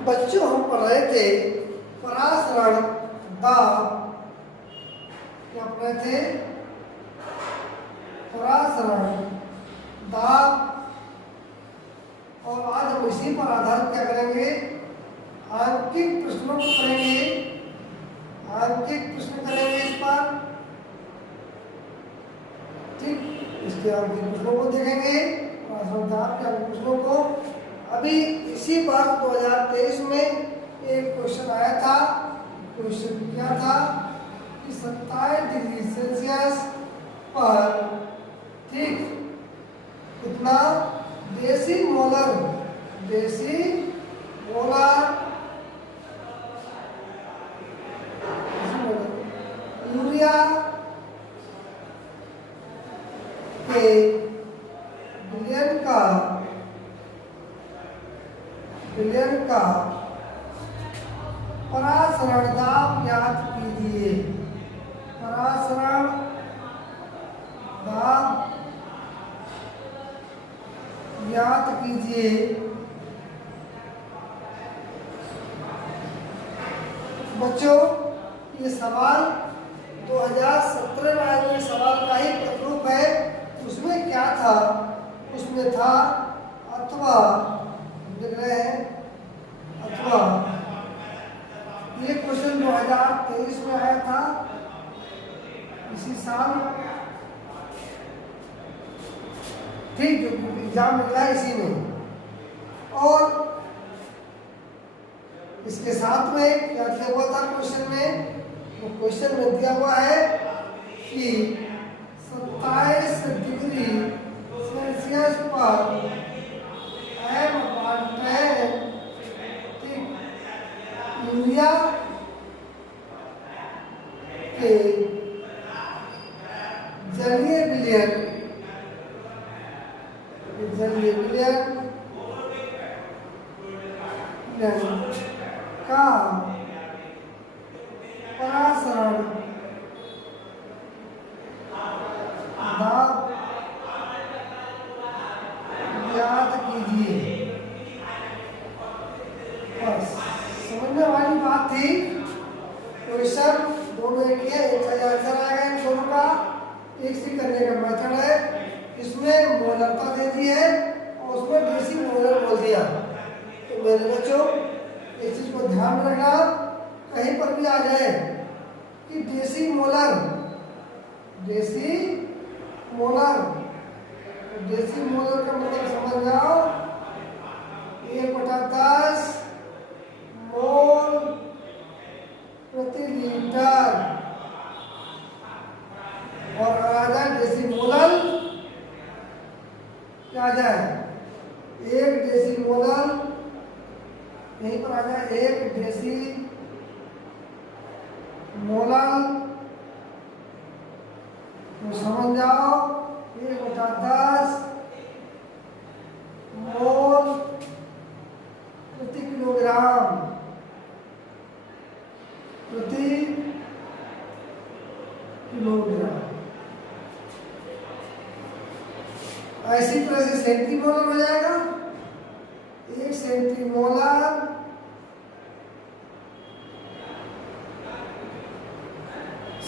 बच्चों हम पढ़ रहे थे परासरण दाब, क्या पढ़ रहे थे? परासरण दाब। और आज हम इसी पर आधारित क्या करेंगे? आंकिक प्रश्नों को करेंगे। आंकिक प्रश्न करेंगे इस पर, ठीक। इसके आंकिक प्रश्नों को देखेंगे, परासरण दाब के आंकिक प्रश्नों को। अभी इसी बार 2023 में एक क्वेश्चन आया था। क्वेश्चन क्या था कि 27 डिग्री सेल्सियस पर, ठीक, कितना देसी मोलर यूरिया के विलयन का परासरण दाब ज्ञात कीजिए। परासरण दाब ज्ञात कीजिए। बच्चों, ये सवाल 2017 में आए हुए सवाल का ही प्रतिरूप है। उसमें क्या था? उसमें था अथवा, लिख रहे हैं अथवा। ये क्वेश्चन 2023 में आया था, इसी साल, ठीक, जो एग्जाम निकला है इसी में। और इसके साथ में क्या दिया हुआ था क्वेश्चन में? वो क्वेश्चन में दिया हुआ है कि 27 डिग्री सेल्सियस पर m/10, ठीक, यूरिया के जलीय विलयन का परासरण दाब ज्ञात कीजिए। बस समझने वाली बात थी। क्वेश्चन दोनों एक ही है, एक सही आंसर आएगा इन दोनों का। एक सी करने का मेथड है। इसमें मोलरता दे दी है और उसमें देसी मोलर बोल दिया। तो मेरे बच्चों, इस चीज को ध्यान में रखना, कहीं पर भी आ जाए कि देसी मोलर, देसी मोलर का मतलब समझ जाओ, 1/10 मोल प्रति लीटर। और अगर आ जाए देसी मोलर, क्या आ जाए? 1 देसी मोलर, यहीं पर आ जाए 1 देसी मोलर। तो समझ जाओ 1/10 मोल प्रति किलोग्राम, ऐसी तरह से सेंटीमोलर हो जाएगा। 1 सेंटीमोलर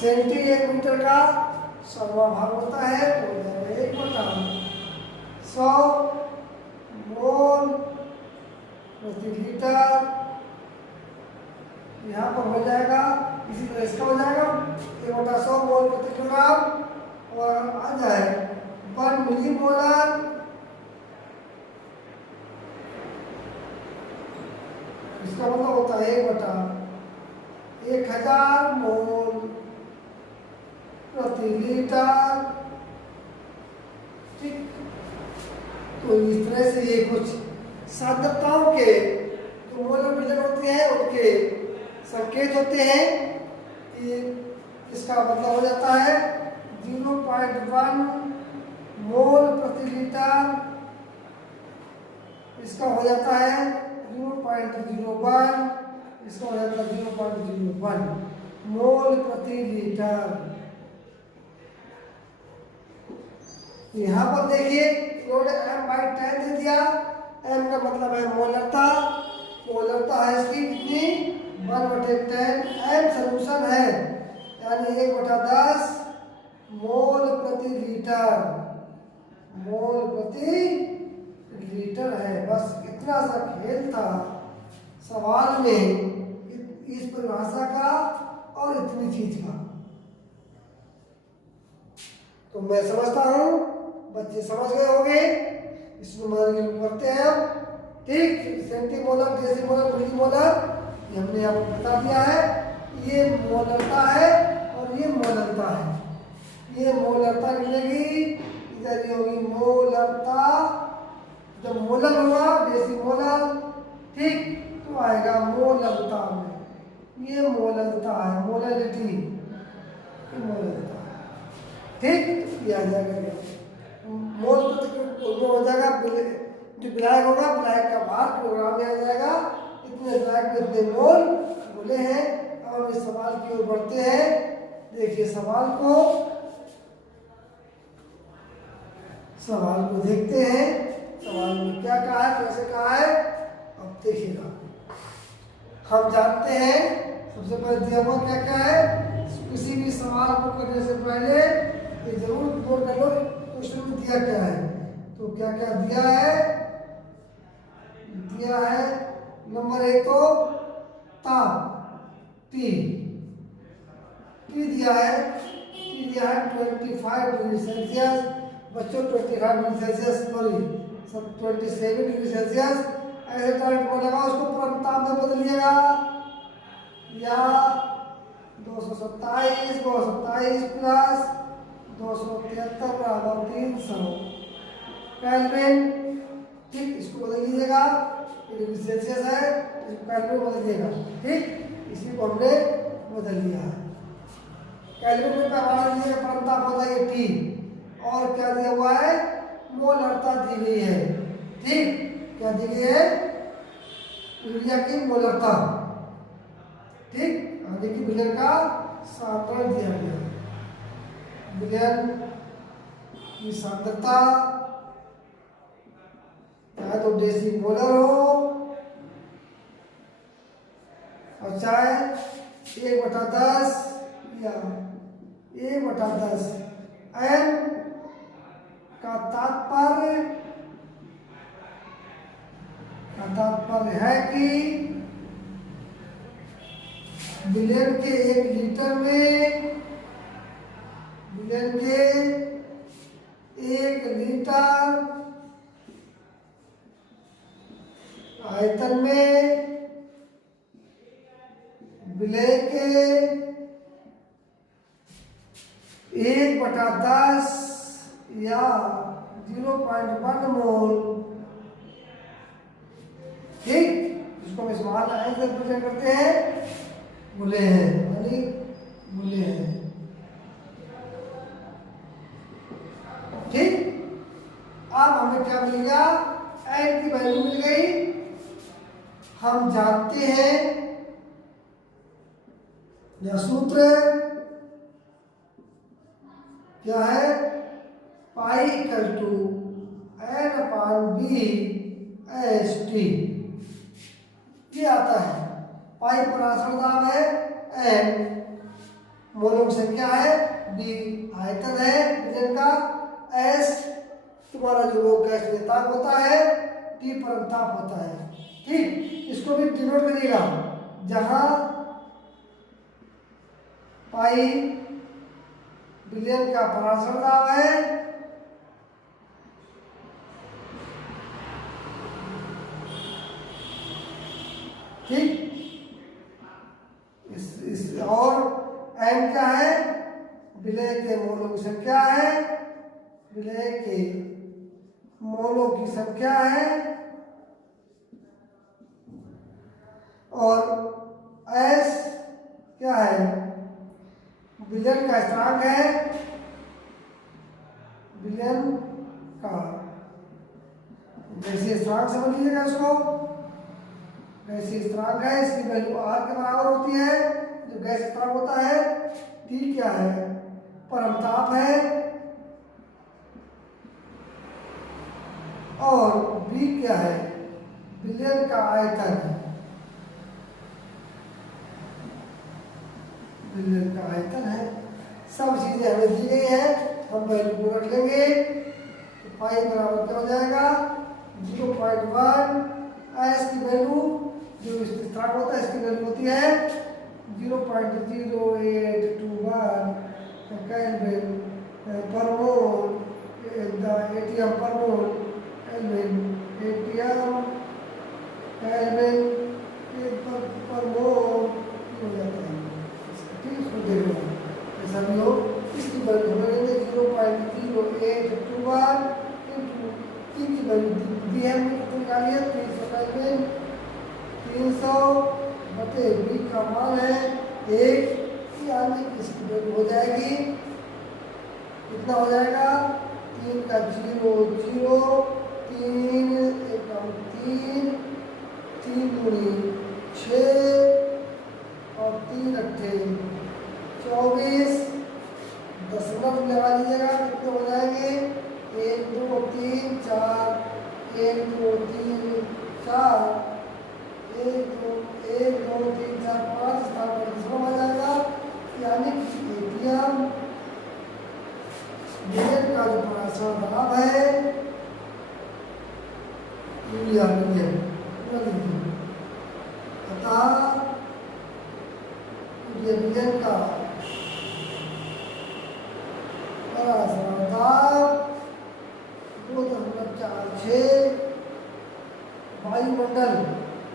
सेंटी 1 मीटर का 100वां भाग होता है, तो हो जाएगा 1/100 मोल प्रति लीटर। यहाँ पर हो जाएगा, इसी तरह इसका हो जाएगा 1/100 मोल प्रति किलोग्राम। और आ जाए 1 मिलीमोलर, इसका मतलब होता है 1/1000 मोल प्रति लीटर, ठीक। तो इस तरह से ये कुछ साध्यताओं के जो मोलर विलयन होते हैं उनके संकेत होते हैं कि इसका मतलब हो जाता है 0.1 मोल प्रति लीटर। इसका हो जाता है 0.01, इसका हो जाता है 0.01 मोल प्रति लीटर। यहाँ पर देखिए इन्होंने m/10 दे दिया। m का मतलब है मोलरता। मोलरता है इसकी कितनी 1/10 एम सॉल्यूशन है, यानी 1/10 मोल प्रति लीटर, मोल प्रति लीटर है। बस इतना सा खेल था सवाल में, इस परिभाषा का और इतनी चीज का। तो मैं समझता हूं बच्चे समझ गए होंगे। इसमें मान करते हैं हम, ठीक। सेंटीमोलर, डेसीमोलर, मिलीमोलर ये हमने आपको बता दिया है। ये मोलरता है और ये मोलरता है। ये मोलरता मिलेगी, इधर ये होगी मोलरता। जब मोलर होगा डेसीमोलर, ठीक, तो आएगा मोलरता में। ये मोलरता है, मोलरिटी, मोलरता, ठीक। ये आ जाएगा मोल हो जाएगा, जो विलायक होगा विलायक का भार प्रोग्राम में आ जाएगा। इतने विलायक में इतने मोल बोले हैं। अब हम इस सवाल की ओर बढ़ते हैं। देखिए सवाल को देखते हैं। सवाल में क्या कहा है, कैसे कहा है, अब देखिएगा। हम जानते हैं सबसे पहले दिया हुआ क्या क्या है। किसी भी सवाल को करने से पहले ये जरूर नोट कर लो क्वेश्चन में दिया क्या है। तो क्या क्या दिया है, दिया है नंबर 1 तो ताप T दिया है। T दिया है 25 डिग्री सेल्सियस। बच्चों 25 डिग्री सेल्सियस, सॉरी सब 27 डिग्री सेल्सियस। ऐसे करंट बोलेगा उसको परम ताप में बदलिएगा, या 227 प्लस 273 बराबर 300 केल्विन, ठीक। इसको बदल लीजिएगा, डिग्री सेल्सियस है, इसको केल्विन बदल दिएगा, ठीक। इसी को हमने बदल लिया है। केल्विन में पैमाना दीजिएगा, परम ताप होता है T, और क्या दिया हुआ है, मोलरता दी गई है, ठीक। क्या दी गई है, यूरिया की मोलरता, ठीक। आगे की विलयन का सांद्रण दिया गया, विलयन की सांद्रता, चाहे तो डेसीमोलर हो और चाहे 1/10 या 1/10 एम का तात्पर्य है कि विलयन के 1 लीटर में, विलयन के 1 लीटर आयतन में विलय के 1/10 या 0.1 मोल, ठीक। इसको हम स्मॉल आई से रिप्रेजेंट करते हैं, बुले हैं, यानी बुले हैं, ठीक। अब हमें क्या मिल गया, एन की वैल्यू मिल गई। हम जानते हैं यह सूत्र क्या है, पाई इक्वल टू N/B/T, ये आता है। पाई पराशर दाब है, N मोलों की संख्या है, B आयतन है विलयन का, S तुम्हारा जो वो गैस ताप होता है, T परम ताप होता है, ठीक। इसको भी डिनोट करिएगा, जहां पाई विलयन का पराशर दाब है, ठीक। इस और एम क्या है, विलय के मोलों की संख्या है, विलय के मोलों की संख्या है, और एस क्या है, विलयन का स्थिरांक है, विलयन का गैसीय स्थिरांक समझ लीजिएगा इसको। गैसीय स्थिरांक है, इसकी वैल्यू R के बराबर होती है। जो गैस स्थिरांक होता है, T क्या है, परम ताप है, और B क्या है, विलयन का आयतन है, सिलेंडर का आयतन है। सब चीजें हमें दी गई है, हम वैल्यू को रख लेंगे। तो पाई बराबर क्या हो जाएगा 0.1। एस की वैल्यू जो स्थिरांक होता है इसकी वैल्यू होती है 0.0821 केल्विन पर मोल एटीएम पर मोल केल्विन एटीएम केल्विन पर मोल हो जाता है। ठीक है, इसको देख लो ऐसा भी हो। इसकी वैल्यू हमें लेंगे 0.0821 इंटू की वैल्यू दी है निकालिए 300 केल्विन 300 बटे बी का मान है 1, यानी इसकी वैल्यू हो जाएगी कितना हो जाएगा 3 का 0 0 3 एकम 3 3 दूनी 6 और 3 अट्ठे 24 दशमलव लगा लीजिएगा कितने हो जाएंगे 1 2 3 4 1 2 3 4 1 2 3 4 5 स्थान पर दशमलव आ जाएगा, यानी एटीएम मिलियन का जो परासर बराबर है यूरिया मिलियन अतः मिलियन का परासर बराबर 2.46 वायुमंडल।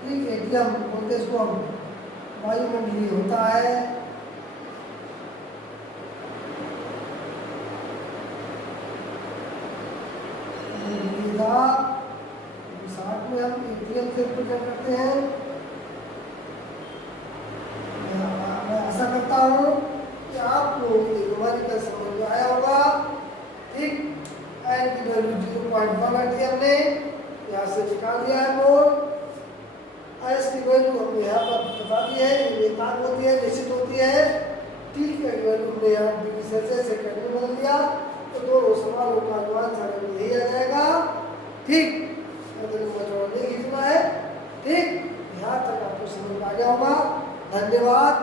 ठीक, एटीएम बोलते इसको हम वायुमंडलीय होता है। साथ में हम एटीएम से रिप्रेजेंट करते हैं। मैं आशा करता हूँ कि आपको ये न्यूमेरिकल समझ में आया होगा। ठीक, एन की वैल्यू 0.1 एटीएम ने यहाँ से निकाल दिया है मोल। एस की वैल्यू हमने यहाँ पर बता दी है, ये नियतांक होती है, निश्चित होती है। टी की वैल्यू हमने यहाँ डिग्री सेल्सियस से कैसे बदल दिया, तो दोनों सवालों का आंसर यही आ जाएगा। ठीक, नहीं खींचना है। ठीक, यहाँ तक आपको समझ में आ गया होगा। धन्यवाद।